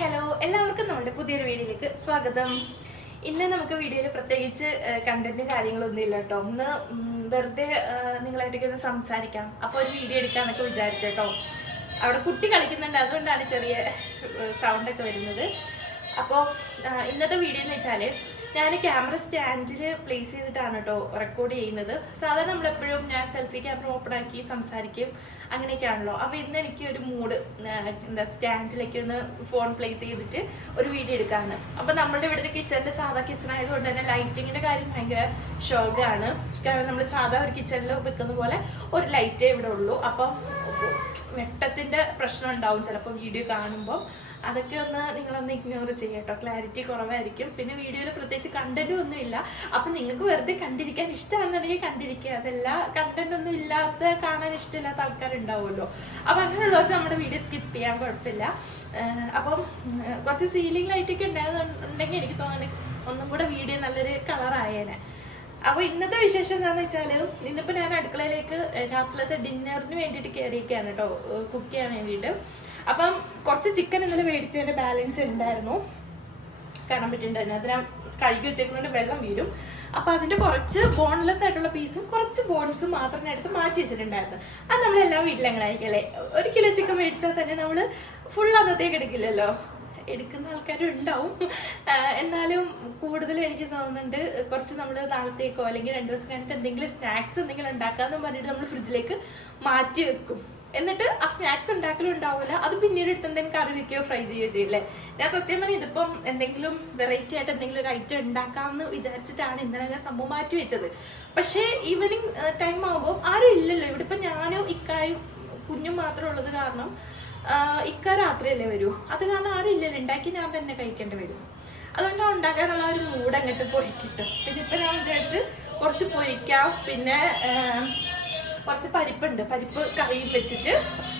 Hello എല്ലാവർക്കും നമ്മുടെ പുതിയൊരു വീഡിയോയിലേക്ക് സ്വാഗതം. ഇന്ന് നമുക്ക് വീഡിയോയിൽ പ്രത്യേകിച്ച് കണ്ടന്റ് കാര്യങ്ങളൊന്നും ഇല്ല കേട്ടോ. ഒന്ന് വെറുതെ നിങ്ങളായിട്ടൊക്കെ ഒന്ന് സംസാരിക്കാം, അപ്പോൾ ഒരു വീഡിയോ എടുക്കാന്നൊക്കെ വിചാരിച്ചേട്ടോ. അവിടെ കുട്ടി കളിക്കുന്നുണ്ട്, അതുകൊണ്ടാണ് ചെറിയ സൗണ്ടൊക്കെ വരുന്നത്. അപ്പോൾ ഇന്നത്തെ വീഡിയോ എന്ന് വെച്ചാൽ ഞാൻ ക്യാമറ സ്റ്റാൻഡിൽ പ്ലേസ് ചെയ്തിട്ടാണ് കേട്ടോ റെക്കോർഡ് ചെയ്യുന്നത്. സാധാരണ നമ്മളെപ്പോഴും ഞാൻ സെൽഫി ക്യാമറ ഓപ്പൺ ആക്കി സംസാരിക്കും, അങ്ങനെയൊക്കെയാണല്ലോ. അപ്പോൾ ഇന്ന് എനിക്ക് ഒരു മൂഡ് സ്റ്റാൻഡിലേക്ക് ഒന്ന് ഫോൺ പ്ലേസ് ചെയ്തിട്ട് ഒരു വീഡിയോ എടുക്കാമെന്ന്. അപ്പോൾ നമ്മുടെ ഇവിടുത്തെ കിച്ചണിൻ്റെ സാധാ കിച്ചൺ ആയതുകൊണ്ട് തന്നെ ലൈറ്റിങ്ങിൻ്റെ കാര്യം ഭയങ്കര ഷോക്കാണ്. കാരണം നമ്മൾ സാധാ ഒരു കിച്ചണിൽ വെക്കുന്ന പോലെ ഒരു ലൈറ്റേ ഇവിടെ ഉള്ളൂ. അപ്പം വെട്ടത്തിൻ്റെ പ്രശ്നം ഉണ്ടാവും ചിലപ്പോൾ വീഡിയോ കാണുമ്പോൾ. അതൊക്കെ ഒന്ന് നിങ്ങളൊന്ന് ഇഗ്നോർ ചെയ്യട്ടോ, ക്ലാരിറ്റി കുറവായിരിക്കും. പിന്നെ വീഡിയോയിൽ പ്രത്യേകിച്ച് കണ്ടന്റും ഒന്നും ഇല്ല. അപ്പം നിങ്ങൾക്ക് വെറുതെ കണ്ടിരിക്കാൻ ഇഷ്ടമാണെന്നുണ്ടെങ്കിൽ കണ്ടിരിക്കുക. അതല്ല കണ്ടന്റ് ഒന്നും ഇല്ലാത്ത കാണാൻ ഇഷ്ടമില്ലാത്ത ആൾക്കാരുണ്ടാവുമല്ലോ. അപ്പം അങ്ങനെയുള്ളത് നമ്മുടെ വീഡിയോ സ്കിപ്പ് ചെയ്യാൻ കുഴപ്പമില്ല. അപ്പം കുറച്ച് സീലിംഗ് ലൈറ്റൊക്കെ ഉണ്ടായിരുന്നുണ്ടെങ്കിൽ എനിക്ക് തോന്നുന്നത് ഒന്നും കൂടെ വീഡിയോ നല്ലൊരു കളറായേനെ. അപ്പോൾ ഇന്നത്തെ വിശേഷം എന്താണെന്ന് വെച്ചാൽ ഇന്നിപ്പോൾ ഞാൻ അടുക്കളയിലേക്ക് രാത്രിയിലത്തെ ഡിന്നറിന് വേണ്ടിയിട്ട് കയറിയിരിക്കുകയാണ് കേട്ടോ, കുക്ക് ചെയ്യാൻ വേണ്ടിയിട്ട്. അപ്പം കുറച്ച് ചിക്കൻ ഇന്നലെ മേടിച്ചതിൻ്റെ ബാലൻസ് ഉണ്ടായിരുന്നു, കാണാൻ പറ്റുന്നുണ്ടായിരുന്നു. അത് ഞാൻ കഴുകി വെച്ചേക്കുന്നതുകൊണ്ട് വെള്ളം വീഴും. അപ്പം അതിൻ്റെ കുറച്ച് ബോൺലെസ് ആയിട്ടുള്ള പീസും കുറച്ച് ബോൺസും മാത്രം എടുത്ത് മാറ്റി വെച്ചിട്ടുണ്ടായിരുന്നു. അത് നമ്മളെല്ലാം വീട്ടിലങ്ങനെ ആയിരിക്കല്ലേ. 1 കിലോ ചിക്കൻ മേടിച്ചാൽ തന്നെ നമ്മൾ ഫുൾ അന്നത്തേക്ക് എടുക്കില്ലല്ലോ, എടുക്കുന്ന ആൾക്കാരും ഉണ്ടാവും. എന്നാലും കൂടുതലും എനിക്ക് തോന്നുന്നുണ്ട് കുറച്ച് നമ്മൾ നാളത്തേക്കോ അല്ലെങ്കിൽ 2 ദിവസം കഴിഞ്ഞിട്ട് എന്തെങ്കിലും സ്നാക്സ് എന്തെങ്കിലും ഉണ്ടാക്കാമെന്ന് പറഞ്ഞിട്ട് നമ്മൾ ഫ്രിഡ്ജിലേക്ക് മാറ്റി വെക്കും. എന്നിട്ട് ആ സ്നാക്സ് ഉണ്ടാക്കലും ഉണ്ടാവില്ല, അത് പിന്നീട് എടുത്ത് എന്തെങ്കിലും കറി വെക്കുകയോ ഫ്രൈ ചെയ്യുകയോ ചെയ്യില്ലേ. ഞാൻ സത്യം പറഞ്ഞാൽ ഇതിപ്പം എന്തെങ്കിലും വെറൈറ്റി ആയിട്ട് എന്തെങ്കിലും ഒരു ഐറ്റം ഉണ്ടാക്കാമെന്ന് വിചാരിച്ചിട്ടാണ് ഇന്നലെ ഞാൻ സംഭവം മാറ്റി വെച്ചത്. പക്ഷേ ഈവനിങ് ടൈം ആകുമ്പോൾ ആരും ഇല്ലല്ലോ ഇവിടെ. ഇപ്പം ഞാനും ഇക്കായും കുഞ്ഞും മാത്രം ഉള്ളത് കാരണം ഇക്ക രാത്രിയല്ലേ വരൂ, അത് കാരണം ആരും ഇല്ലല്ലോ, ഉണ്ടാക്കി ഞാൻ തന്നെ കഴിക്കേണ്ടി വരും. അതുകൊണ്ടാണ് ഉണ്ടാക്കാനുള്ള ഒരു മൂഡ് അങ്ങോട്ട് പോയി കിട്ടും. പിന്നെ ഇപ്പം ഞാൻ വിചാരിച്ച് കുറച്ച് പൊരിക്കാം, പിന്നെ കുറച്ച് പരിപ്പുണ്ട്, പരിപ്പ് കറിയും വെച്ചിട്ട്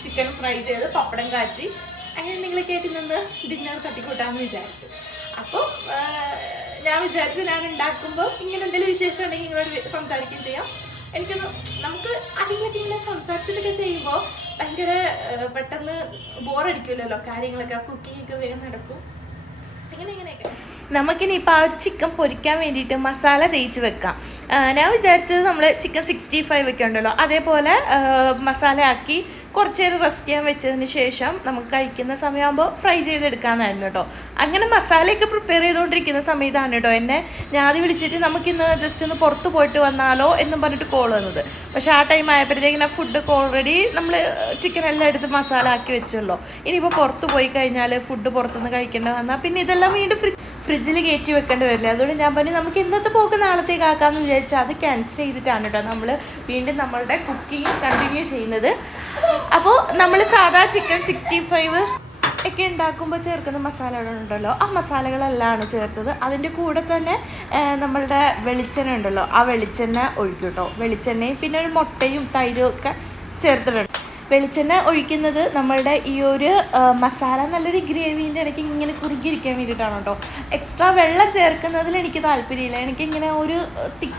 ചിക്കൻ ഫ്രൈ ചെയ്ത് പപ്പടം കാച്ചി അങ്ങനെ എന്തെങ്കിലുമൊക്കെ ആയിട്ട് നിന്ന് ഡിന്നർ തട്ടിക്കൂട്ടാമെന്ന് വിചാരിച്ചു. അപ്പോൾ ഞാൻ വിചാരിച്ച് ഞാൻ ഉണ്ടാക്കുമ്പോൾ ഇങ്ങനെ എന്തെങ്കിലും വിശേഷം ഉണ്ടെങ്കിൽ നിങ്ങളോട് സംസാരിക്കുകയും ചെയ്യാം. എനിക്കൊന്ന് നമുക്ക് ആരെങ്കിലൊക്കെ ഇങ്ങനെ സംസാരിച്ചിട്ടൊക്കെ ചെയ്യുമ്പോൾ ഭയങ്കര പെട്ടെന്ന് ബോറടിക്കുമല്ലോ, കാര്യങ്ങളൊക്കെ കുക്കിംഗ് ഒക്കെ വേഗം നടക്കും. ഇങ്ങനെയൊക്കെ നമുക്കിനി ഇപ്പോൾ ആ ഒരു ചിക്കൻ പൊരിക്കാൻ വേണ്ടിയിട്ട് മസാല തേച്ച് വെക്കാം. ഞാൻ വിചാരിച്ചത് നമ്മൾ ചിക്കൻ 65 ഒക്കെ ഉണ്ടല്ലോ, അതേപോലെ മസാല ആക്കി കുറച്ച് നേരം റെസ്റ്റ് ചെയ്യാൻ വെച്ചതിന് ശേഷം നമുക്ക് കഴിക്കുന്ന സമയമാകുമ്പോൾ ഫ്രൈ ചെയ്തെടുക്കാമെന്നായിരുന്നു കേട്ടോ. അങ്ങനെ മസാലയൊക്കെ പ്രിപ്പയർ ചെയ്തുകൊണ്ടിരിക്കുന്ന സമയത്താണ് കേട്ടോ എന്നെ ഞാതി വിളിച്ചിട്ട് നമുക്കിന്ന് ജസ്റ്റ് ഒന്ന് പുറത്ത് പോയിട്ട് വന്നാലോ എന്നും പറഞ്ഞിട്ട് കോൾ വന്നത്. പക്ഷേ ആ ടൈം ആയപ്പോഴത്തേക്കിന് ഫുഡൊക്കെ ഓൾറെഡി നമ്മൾ ചിക്കൻ എല്ലാം എടുത്ത് മസാല ആക്കി വെച്ചല്ലോ. ഇനിയിപ്പോൾ പുറത്ത് പോയി കഴിഞ്ഞാൽ ഫുഡ് പുറത്തുനിന്ന് കഴിക്കേണ്ടി വന്നാൽ പിന്നെ ഇതെല്ലാം വീണ്ടും ഫ്രിഡ്ജിൽ കയറ്റി വെക്കേണ്ടി വരില്ല. അതുകൊണ്ട് ഞാൻ പറഞ്ഞു നമുക്ക് ഇന്നത്തെ പോക്ക് നാളത്തേക്ക് ആക്കാമെന്ന് വിചാരിച്ചാൽ അത് ക്യാൻസൽ ചെയ്തിട്ടാണ് കേട്ടോ നമ്മൾ വീണ്ടും നമ്മളുടെ കുക്കിംഗ് കണ്ടിന്യൂ ചെയ്യുന്നത്. അപ്പോൾ നമ്മൾ സാധാ ചിക്കൻ 65 ഒക്കെ ഉണ്ടാക്കുമ്പോൾ ചേർക്കുന്ന മസാലകളുണ്ടല്ലോ, ആ മസാലകളെല്ലാം ചേർത്തത്. അതിൻ്റെ കൂടെ തന്നെ നമ്മളുടെ വെളിച്ചെണ്ണ ഉണ്ടല്ലോ, ആ വെളിച്ചെണ്ണ ഒഴിക്കും കേട്ടോ. വെളിച്ചെണ്ണയും പിന്നെ ഒരു മുട്ടയും തൈരും ഒക്കെ ചേർത്തിട്ടുണ്ട്. വെളിച്ചെണ്ണ ഒഴിക്കുന്നത് നമ്മളുടെ ഈ ഒരു മസാല നല്ലൊരു ഗ്രേവീൻ്റെ ഇടയ്ക്ക് ഇങ്ങനെ കുറുകിയിരിക്കാൻ വേണ്ടിയിട്ടാണ് കേട്ടോ. എക്സ്ട്രാ വെള്ളം ചേർക്കുന്നതിൽ എനിക്ക് താല്പര്യമില്ല. എനിക്കിങ്ങനെ ഒരു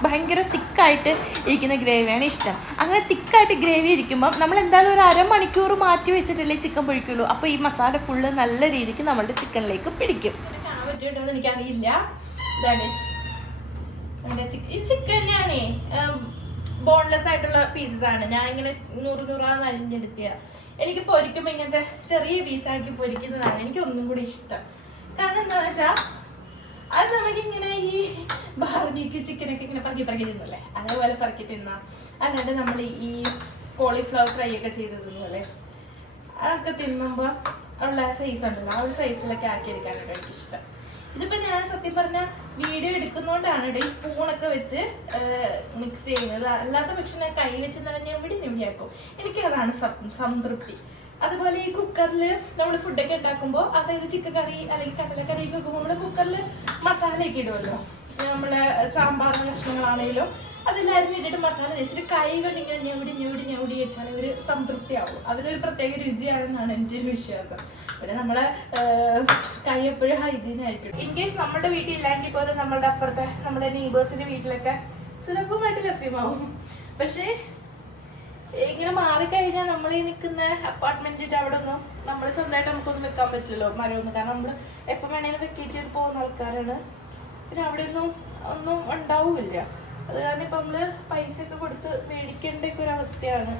ഭയങ്കര തിക്കായിട്ട് ഇരിക്കുന്ന ഗ്രേവിയാണ് ഇഷ്ടം. അങ്ങനെ തിക്കായിട്ട് ഗ്രേവി ഇരിക്കുമ്പം നമ്മൾ എന്തായാലും ഒരു അരമണിക്കൂർ മാറ്റി വെച്ചിട്ടല്ലേ ചിക്കൻ പൊഴിക്കുള്ളൂ. അപ്പോൾ ഈ മസാല ഫുള്ള് നല്ല രീതിക്ക് നമ്മളുടെ ചിക്കനിലേക്ക് പിടിക്കും. എനിക്കറിയില്ല, ഇതാണ് ഈ ചിക്കൻ ഞാനേ ബോൺലെസ് ആയിട്ടുള്ള പീസസ് ആണ് ഞാൻ ഇങ്ങനെ 100 അരിഞ്ഞെടുത്തിയ. എനിക്ക് പൊരിക്കുമ്പോൾ ഇങ്ങനത്തെ ചെറിയ പീസാക്കി പൊരിക്കുന്നതാണ് എനിക്ക് ഒന്നും കൂടി ഇഷ്ടം. കാരണം എന്താ വെച്ചാൽ അത് നമുക്കിങ്ങനെ ഈ ബാർബിക്യൂ ചിക്കനൊക്കെ ഇങ്ങനെ പറക്കി തിന്നല്ലേ, അതേപോലെ പറക്കി തിന്നാം. അല്ലാണ്ട് നമ്മൾ ഈ കോളിഫ്ലവർ ഫ്രൈ ഒക്കെ ചെയ്ത് തിന്നല്ലേ, അതൊക്കെ തിന്നുമ്പോൾ ഉള്ള സൈസ് ഉണ്ടല്ലോ, ആ ഒരു സൈസിലൊക്കെ ആക്കി എടുക്കാനായിട്ട് എനിക്കിഷ്ടം. ഇതിപ്പോൾ ഞാൻ സത്യം പറഞ്ഞാൽ വീഡിയോ എടുക്കുന്നതുകൊണ്ടാണ് ഈ സ്പൂണൊക്കെ വെച്ച് മിക്സ് ചെയ്യുന്നത്. അല്ലാത്ത പക്ഷെ ഞാൻ കൈ വെച്ച് ഞെവിടിയാക്കും. എനിക്കതാണ് സംതൃപ്തി. അതുപോലെ ഈ കുക്കറിൽ നമ്മൾ ഫുഡൊക്കെ ഉണ്ടാക്കുമ്പോൾ, അതായത് ചിക്കൻ കറി അല്ലെങ്കിൽ കടലക്കറിയൊക്കെ വെക്കുമ്പോൾ നമ്മൾ കുക്കറിൽ മസാലയൊക്കെ ഇടുമല്ലോ, നമ്മളെ സാമ്പാർ കഷ്ണങ്ങളാണെങ്കിലും അതെല്ലാം അരിഞ്ഞിട്ടിട്ട് മസാല തേച്ചിട്ട് കൈ കൊണ്ട് ഇങ്ങനെ ഞെവിടി വെച്ചാൽ ഒരു സംതൃപ്തി ആവും. അതിനൊരു പ്രത്യേക രുചിയാണെന്നാണ് എൻ്റെ ഒരു വിശ്വാസം. പിന്നെ നമ്മളെ കൈ എപ്പോഴും ഹൈജീൻ ആയിരിക്കും. ഇൻ കേസ് നമ്മുടെ വീട്ടിൽ ഇല്ലെങ്കിൽ പോലും നമ്മളുടെ അപ്പുറത്തെ നമ്മുടെ നെയ്ബേഴ്സിന്റെ വീട്ടിലൊക്കെ സുലഭമായിട്ട് ലഭ്യമാവും. പക്ഷേ ഇങ്ങനെ മാറിക്കഴിഞ്ഞാൽ നമ്മൾ ഈ നിൽക്കുന്ന അപ്പാർട്ട്മെന്റിന്റെ അവിടെ ഒന്നും നമ്മൾ സ്വന്തമായിട്ട് നമുക്കൊന്നും വെക്കാൻ പറ്റില്ലല്ലോ മരമൊന്നും. കാരണം നമ്മൾ എപ്പോൾ വേണേലും വെക്കേറ്റ് ചെയ്ത് പോകുന്ന ആൾക്കാരാണ്. പിന്നെ അവിടെ ഒന്നും ഉണ്ടാവില്ല. അത് കാരണം ഇപ്പം നമ്മൾ പൈസ ഒക്കെ കൊടുത്ത് മേടിക്കേണ്ട ഒക്കെ ഒരു അവസ്ഥയാണ്.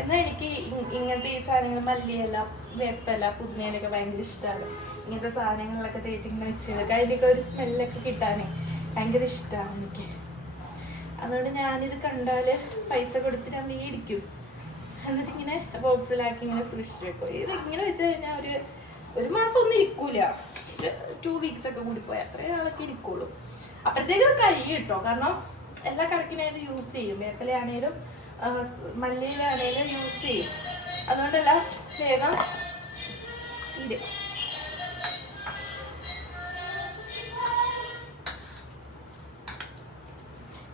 എന്നാൽ എനിക്ക് ഇങ്ങനത്തെ ഈ സാധനങ്ങൾ മല്ലിയില, വേപ്പല, പുതിനയിലൊക്കെ ഭയങ്കര ഇഷ്ടമാണ്. ഇങ്ങനത്തെ സാധനങ്ങളിലൊക്കെ തേച്ച് ഇങ്ങനെ വെച്ച് ചെയ്തൊക്കെ അതിൻ്റെയൊക്കെ ഒരു സ്മെല്ലൊക്കെ കിട്ടാനേ ഭയങ്കര ഇഷ്ടമാണ് എനിക്ക്. അതുകൊണ്ട് ഞാനിത് കണ്ടാൽ പൈസ കൊടുത്ത് ഞാൻ മേടിക്കും. എന്നിട്ട് ഇങ്ങനെ ബോക്സിലാക്കി ഇങ്ങനെ സൂക്ഷിച്ച് വെക്കും. ഇത് ഇങ്ങനെ വെച്ച് കഴിഞ്ഞാൽ ഒരു മാസം ഒന്നും ഇരിക്കൂല. 2 weeks ഒക്കെ കൂടി പോയാൽ അത്രയും നാളൊക്കെ ഇരിക്കുള്ളൂ. അപ്പോഴത്തേക്ക് അത് കഴിയും കേട്ടോ. കാരണം എല്ലാ കറക്കിനായാലും യൂസ് ചെയ്യും. വേപ്പിലയാണേലും മല്ലിയിലാണേലും യൂസ് ചെയ്യും. അതുകൊണ്ടെല്ലാം വേഗം ഇത്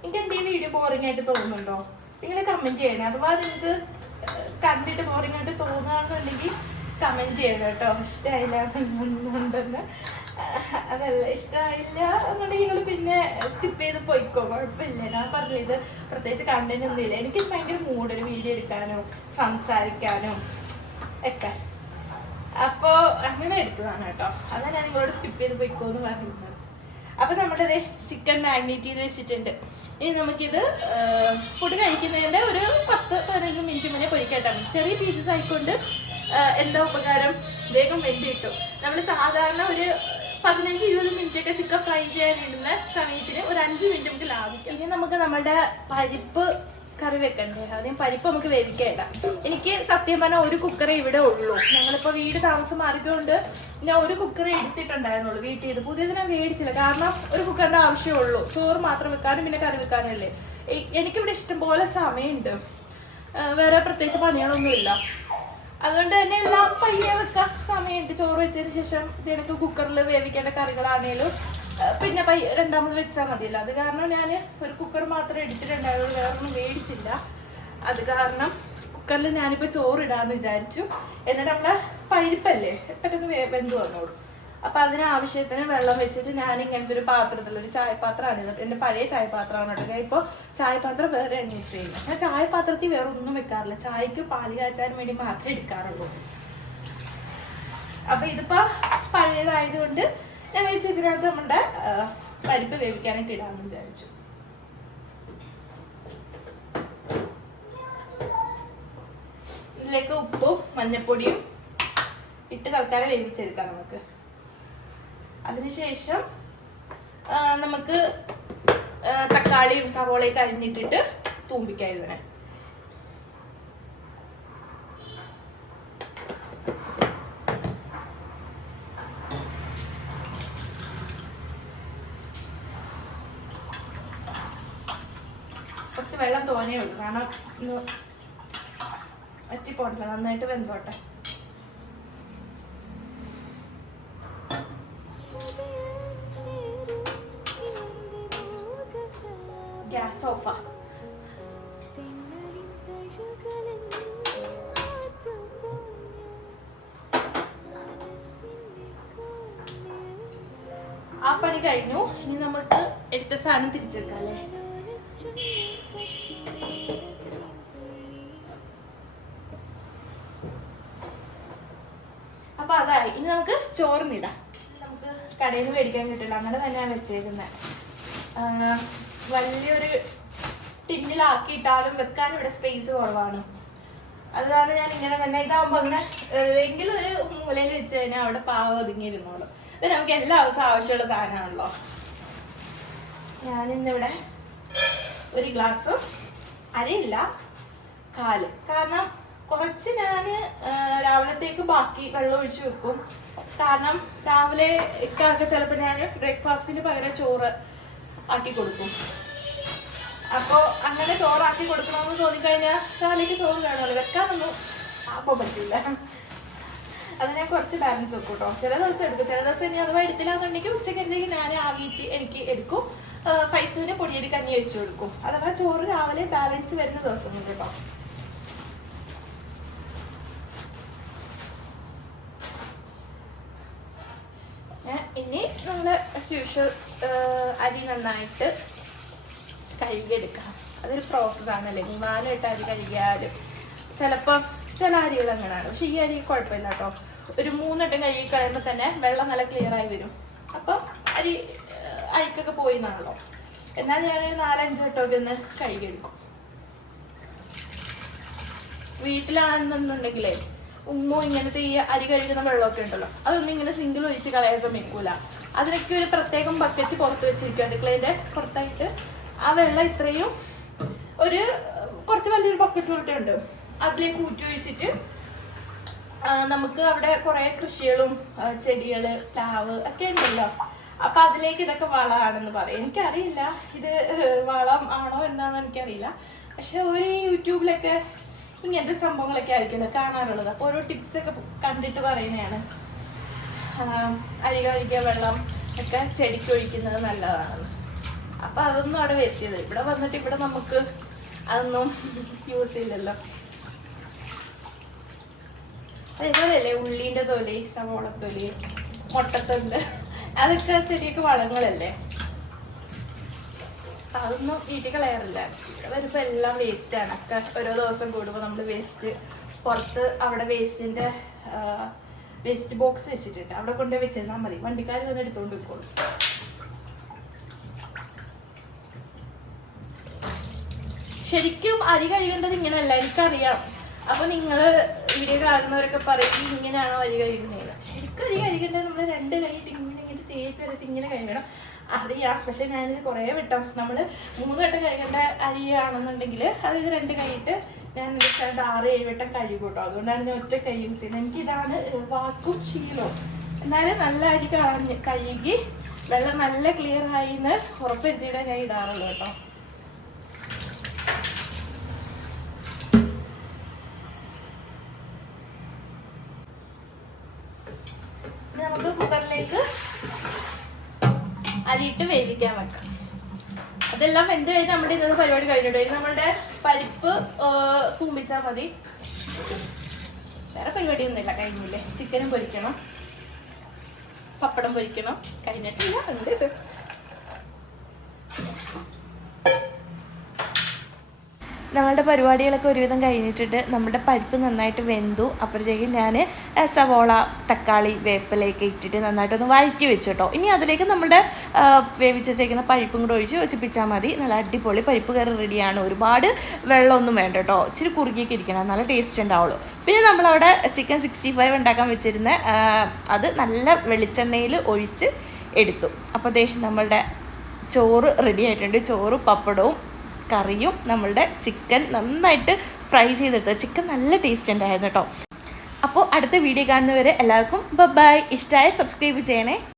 നിങ്ങൾക്ക് എൻ്റെ ഈ വീഡിയോ ബോറിംഗ് ആയിട്ട് തോന്നുന്നുണ്ടോ? നിങ്ങൾ കമൻറ്റ് ചെയ്യണേ. അഥവാ നിങ്ങൾക്ക് കണ്ടിട്ട് ബോറിംഗ് ആയിട്ട് തോന്നുകയാണെന്നുണ്ടെങ്കിൽ കമൻറ്റ് ചെയ്യണം കേട്ടോ. ഇഷ്ടമായില്ല എന്നുണ്ടെന്ന്, അതല്ല ഇഷ്ടമായില്ല എന്നുണ്ടെങ്കിൽ നിങ്ങൾ പിന്നെ സ്കിപ്പ് ചെയ്ത് പോയിക്കോ, കുഴപ്പമില്ല. ഞാൻ പറഞ്ഞില്ല ഇത് പ്രത്യേകിച്ച് കണ്ടന്റ് ഒന്നുമില്ല. എനിക്ക് ഭയങ്കര മൂഡൊരു വീഡിയോ എടുക്കാനോ സംസാരിക്കാനോ ഒക്കെ. അപ്പോൾ അങ്ങനെ എടുത്തതാണ് കേട്ടോ. അതാണ് ഞാൻ നിങ്ങളോട് സ്കിപ്പ് ചെയ്ത് പോയിക്കോ എന്ന് പറയുന്നത്. അപ്പോൾ നമ്മുടെ ചിക്കൻ മാഗ്നേറ്റ് ചെയ്ത് വെച്ചിട്ടുണ്ട്. ഇനി നമുക്കിത് ഫുഡ് കഴിക്കുന്നതിൻ്റെ ഒരു 10-15 മിനിറ്റ് മുന്നേ പൊരിക്കട്ടെ. ചെറിയ പീസസ് ആയിക്കൊണ്ട് എന്താ ഉപകാരം, വേഗം വെന്ത് കിട്ടും. നമ്മൾ സാധാരണ ഒരു 15-20 മിനിറ്റ് ഒക്കെ ചിക്കൻ ഫ്രൈ ചെയ്യാനിടുന്ന സമയത്തിന് ഒരു 5 മിനിറ്റ് നമുക്ക് ലാഭിക്കാം. ഇനി നമുക്ക് നമ്മുടെ പരിപ്പ് കറി വെക്കണ്ടേ? ആദ്യം പരിപ്പ് നമുക്ക് വേവിക്കേടാം. എനിക്ക് സത്യം പറഞ്ഞാൽ ഒരു കുക്കറേ ഇവിടെ ഉള്ളൂ. ഞങ്ങളിപ്പോൾ വീട് താമസം മാറിക്കൊണ്ട് ഞാൻ ഒരു കുക്കറേ എടുത്തിട്ടുണ്ടായിരുന്നുള്ളൂ വീട്ടിൽ നിന്ന്. പുതിയത് ഞാൻ മേടിച്ചില്ല. കാരണം ഒരു കുക്കറിൻ്റെ ആവശ്യമുള്ളൂ. ചോറ് മാത്രം വെക്കാനും പിന്നെ കറി വെക്കാനല്ലേ. എനിക്കിവിടെ ഇഷ്ടംപോലെ സമയമുണ്ട്, വേറെ പ്രത്യേകിച്ച് പണികളൊന്നുമില്ല. അതുകൊണ്ട് തന്നെ എല്ലാം പയ്യെ വെക്കാൻ സമയമുണ്ട്. ചോറ് വെച്ചതിന് ശേഷം ഇതിനൊക്കെ കുക്കറിൽ വേവിക്കേണ്ട കറികളാണേലും പിന്നെ രണ്ടാമത് വെച്ചാൽ മതിയല്ലോ. അത് കാരണം ഞാൻ ഒരു കുക്കർ മാത്രമേ എടുത്തിട്ടുണ്ടായുള്ളൂ, വേറൊന്നും മേടിച്ചില്ല. അത് കാരണം കുക്കറിൽ ഞാനിപ്പോൾ ചോറിടാന്ന് വിചാരിച്ചു. എന്നിട്ട് നമ്മളെ പരിപ്പല്ലേ പെട്ടെന്ന് വെന്ത് വന്നോളൂ. അപ്പം അതിനാവശ്യത്തിന് വെള്ളം വെച്ചിട്ട് ഞാൻ ഇങ്ങനത്തെ ഒരു പാത്രത്തിൽ, ഒരു ചായപാത്രമാണിത്. എൻ്റെ പഴയ ചായപാത്രമാണ് കേട്ടോ. ഞാൻ ഇപ്പോൾ ചായപാത്രം വേറെ എണ്ണീച്ച് ചെയ്യുന്നത്. ഞാൻ ചായപാത്രത്തിൽ വേറെ ഒന്നും വെക്കാറില്ല. ചായക്ക് പാല് കാച്ചാൻ വേണ്ടി മാത്രമേ എടുക്കാറുള്ളൂ. അപ്പം ഇതിപ്പോൾ പഴയതായതുകൊണ്ട് ഞാൻ വെച്ചതിനകത്ത് നമ്മുടെ പരിപ്പ് വേവിക്കാനായിട്ട് ഇടാമെന്ന് വിചാരിച്ചു. ഇതിലേക്ക് ഉപ്പും മഞ്ഞപ്പൊടിയും ഇട്ട് തൽക്കാലം വേവിച്ചെടുക്കാം നമുക്ക്. അതിനുശേഷം നമുക്ക് തക്കാളിയും സവോളയും അരിഞ്ഞിട്ടിട്ട് തൂമ്പിക്കാം ഇതിനെ. കുറച്ച് വെള്ളം തോനേ ഉള്ളൂ, കാരണം വറ്റിപ്പോണ്ടല്ലോ, നന്നായിട്ട് വെന്തോട്ടെ. ഗ്യാസ് ഓഫാ. ആ പണി കഴിഞ്ഞു. ഇനി നമുക്ക് എടുത്ത സാധനം തിരിച്ചെടുക്കാം അല്ലേ. അപ്പൊ അതായി. ഇനി നമുക്ക് ചോറിനിടാം. നമുക്ക് കടയിൽ നിന്ന് മേടിക്കാൻ കിട്ടില്ല, അങ്ങനെ തന്നെയാണ് വെച്ചേക്കുന്നത്. വലിയൊരു ടിന്നിലാക്കിയിട്ടാലും വെക്കാൻ ഇവിടെ സ്പേസ് കുറവാണ്. അതാണ് ഞാൻ ഇങ്ങനെ തന്നെ. ഇതാകുമ്പോൾ അങ്ങനെ എങ്കിലും ഒരു മൂലയിൽ വെച്ച് കഴിഞ്ഞാൽ അവിടെ പാവം ഒതുങ്ങിയിരുന്നോളൂ. ഇത് നമുക്ക് എല്ലാ ദിവസവും ആവശ്യമുള്ള സാധനമാണല്ലോ. ഞാനിന്നിവിടെ ഒരു ഗ്ലാസ് അരയില്ല, കാല്. കാരണം കുറച്ച് ഞാൻ രാവിലത്തേക്ക് ബാക്കി വെള്ളം ഒഴിച്ച് വെക്കും. കാരണം രാവിലെ ഒക്കെ ചിലപ്പോൾ ഞാൻ ബ്രേക്ക്ഫാസ്റ്റിന് പകരം ചോറ് ആക്കി കൊടുക്കും. അപ്പോൾ അങ്ങനെ ചോറാക്കി കൊടുക്കണമെന്ന് തോന്നിക്കഴിഞ്ഞാൽ രാവിലേക്ക് ചോറ് വേണമല്ലോ, വെക്കാനൊന്നും അപ്പം പറ്റില്ല. അത് ഞാൻ കുറച്ച് ബാലൻസ് വെക്കും കേട്ടോ. ചില ദിവസം എടുക്കും, ചില ദിവസം ഇനി അഥവാ എടുത്തില്ലാന്നുണ്ടെങ്കിൽ ഉച്ചക്കത്തേക്ക് ഞാൻ ആവിയിട്ട് എനിക്ക് എടുക്കും. ഫൈസുവിന് പൊടിയരി കഞ്ഞി വെച്ച് കൊടുക്കും. അഥവാ ചോറ് രാവിലെ ബാലൻസ് വരുന്ന ദിവസമുണ്ട് കേട്ടോ. ഇനി നമ്മൾ യൂഷ്വൽ അരി നന്നായിട്ട് കഴുകിയെടുക്കാം. അതൊരു പ്രോസസ്സാണല്ലേ. വിമാനമായിട്ട് അരി കഴുകിയാലും ചിലപ്പോൾ ചില അരികൾ അങ്ങനെയാണ്. പക്ഷെ ഈ അരി കുഴപ്പമില്ല കേട്ടോ. ഒരു 3 വട്ടം കഴുകി കഴിയുമ്പോൾ തന്നെ വെള്ളം നല്ല ക്ലിയർ ആയി വരും. അപ്പം അരി അഴുക്കൊക്കെ പോയി എന്നാണല്ലോ. എന്നാൽ ഞാനൊരു 4-5 വട്ടമൊക്കെ ഒന്ന് കഴുകിയെടുക്കും. വീട്ടിലാണെന്നുണ്ടെങ്കിലേ ഉമ്മ ഇങ്ങനത്തെ ഈ അരി കഴുകുന്ന വെള്ളമൊക്കെ ഉണ്ടല്ലോ, അതൊന്നും ഇങ്ങനെ സിങ്കിൽ ഒഴിച്ച് കളയാൻ സമ്മതിക്കൂല. അതിനൊക്കെ ഒരു പ്രത്യേകം ബക്കറ്റ് പുറത്ത് വെച്ചിരിക്കും അടുക്കളേൻ്റെ പുറത്തായിട്ട്. ആ വെള്ളം ഇത്രയും ഒരു കുറച്ച് വലിയൊരു ബക്കറ്റ് പോലത്തെ ഉണ്ട്, അതിലേക്ക് ഊറ്റി ഒഴിച്ചിട്ട് നമുക്ക് അവിടെ കുറേ കൃഷികളും ചെടികള് പ്ലാവ് ഒക്കെ ഉണ്ടല്ലോ, അപ്പൊ അതിലേക്ക് ഇതൊക്കെ വളമാണെന്ന് പറയും. എനിക്കറിയില്ല ഇത് വളം ആണോ എന്താണെന്ന് എനിക്കറിയില്ല. പക്ഷെ ഒരു യൂട്യൂബിലൊക്കെ ഇങ്ങനത്തെ സംഭവങ്ങളൊക്കെ ആയിരിക്കുമല്ലോ കാണാറുള്ളത്. അപ്പോൾ ഓരോ ടിപ്സൊക്കെ കണ്ടിട്ട് പറയുന്നതാണ് അരി കഴുകിയ വെള്ളം ഒക്കെ ചെടിക്ക് ഒഴിക്കുന്നത് നല്ലതാണെന്ന്. അപ്പം അതൊന്നും അവിടെ വേസ്റ്റ് ചെയ്തത്. ഇവിടെ വന്നിട്ട് ഇവിടെ നമുക്ക് അതൊന്നും യൂസ് ചെയ്യില്ലല്ലോ. അതേപോലെയല്ലേ ഉള്ളീൻ്റെ തൊലി, സവോളത്തൊലി, മുട്ടത്തൊണ്ട്, അതൊക്കെ ചെടിയൊക്കെ വളങ്ങളല്ലേ. അതൊന്നും വീട്ടിൽ കളയാറില്ല. ഇവിടെ വരുമ്പോൾ എല്ലാം വേസ്റ്റാണ്. ഒക്കെ ഓരോ ദിവസം കൂടുമ്പോൾ നമ്മൾ വേസ്റ്റ് പുറത്ത് അവിടെ വേസ്റ്റ് ബോക്സ് വെച്ചിട്ടുണ്ട്, അവിടെ കൊണ്ടുപോയി വെച്ചിരുന്നാൽ മതി. വണ്ടിക്കാർ വന്ന് എടുത്തുകൊണ്ട് പോയിക്കോളും. ശരിക്കും അരി കഴുകേണ്ടത് ഇങ്ങനെയല്ല, എനിക്കറിയാം. അപ്പൊ നിങ്ങൾ വീഡിയോ കാണുന്നവരൊക്കെ പറയും ഇങ്ങനെയാണോ അരി കഴുകുന്നത്. ശരിക്കും അരി കഴുകേണ്ടത് നമ്മൾ 2 കൈയിട്ട് ഇങ്ങനെ തേച്ച് ഇങ്ങനെ കഴുകണം. അറിയാം. പക്ഷെ ഞാനിത് കുറേ വട്ടം, നമ്മൾ 3 വട്ടം കഴുകേണ്ട അരിയാണെന്നുണ്ടെങ്കിൽ അതായത് 2 കൈയിട്ട് ഞാൻ 6-7 വട്ടം കഴുകും കേട്ടോ. അതുകൊണ്ടാണ് ഞാൻ ഒറ്റ കൈ യൂസ് ചെയ്യുന്നത്. എനിക്കിതാണ് വാക്കും ശീലവും. എന്നാലും നല്ല അരി കഴുകി വെള്ളം നല്ല ക്ലിയർ ആയി എന്ന് ഉറപ്പുവരുത്തിയിടാൻ ഞാൻ ഇടാറുള്ളൂ കേട്ടോ. നമുക്ക് കുക്കറിലേക്ക് അരിയിട്ട് വേവിക്കാൻ വെക്കാം. അതെല്ലാം വെന്ത് കഴിഞ്ഞ് നമ്മുടെ ഇന്നത്തെ പരിപാടി കഴിഞ്ഞിട്ട് നമ്മളുടെ പരിപ്പ് തൂമ്പിച്ചാൽ മതി. വേറെ പരിപാടിയൊന്നുമില്ല, കഴിഞ്ഞില്ലേ. ചിക്കനും പൊരിക്കണം, പപ്പടം പൊരിക്കണം, കഴിഞ്ഞിട്ടില്ല. ഉണ്ട് ഇത്. നമ്മളുടെ പരിപാടികളൊക്കെ ഒരുവിധം കഴിഞ്ഞിട്ടിട്ട് നമ്മുടെ പരിപ്പ് നന്നായിട്ട് വെന്തു. അപ്പോഴത്തേക്കും ഞാൻ സവോള, തക്കാളി, വേപ്പിലയൊക്കെ ഇട്ടിട്ട് നന്നായിട്ടൊന്ന് വഴറ്റി വെച്ചു കേട്ടോ. ഇനി അതിലേക്ക് നമ്മുടെ വേവിച്ച് വെച്ചേക്കുന്ന പരിപ്പും കൂടെ ഒഴിച്ച് വെച്ചിപ്പിച്ചാൽ മതി. നല്ല അടിപൊളി പരിപ്പ് കറി റെഡിയാണ്. ഒരുപാട് വെള്ളമൊന്നും വേണ്ട കേട്ടോ, ഇച്ചിരി കുറുകിയൊക്കെ ഇരിക്കണം, നല്ല ടേസ്റ്റ് ഉണ്ടാവുള്ളൂ. പിന്നെ നമ്മളവിടെ ചിക്കൻ 65 ഉണ്ടാക്കാൻ വെച്ചിരുന്ന അത് നല്ല വെളിച്ചെണ്ണയിൽ ഒഴിച്ച് എടുത്തു. അപ്പോൾ ദേ നമ്മളുടെ ചോറ് റെഡി ആയിട്ടുണ്ട്. ചോറ്, പപ്പടവും കറിയും, നമ്മളുടെ ചിക്കൻ നന്നായിട്ട് ഫ്രൈ ചെയ്തെടുത്തു. ചിക്കൻ നല്ല ടേസ്റ്റ് ഉണ്ടായിരുന്നു കേട്ടോ. അപ്പോൾ അടുത്ത വീഡിയോ കാണുന്നവരെ എല്ലാവർക്കും ബൈ. ഇഷ്ടമായ സബ്സ്ക്രൈബ് ചെയ്യണേ.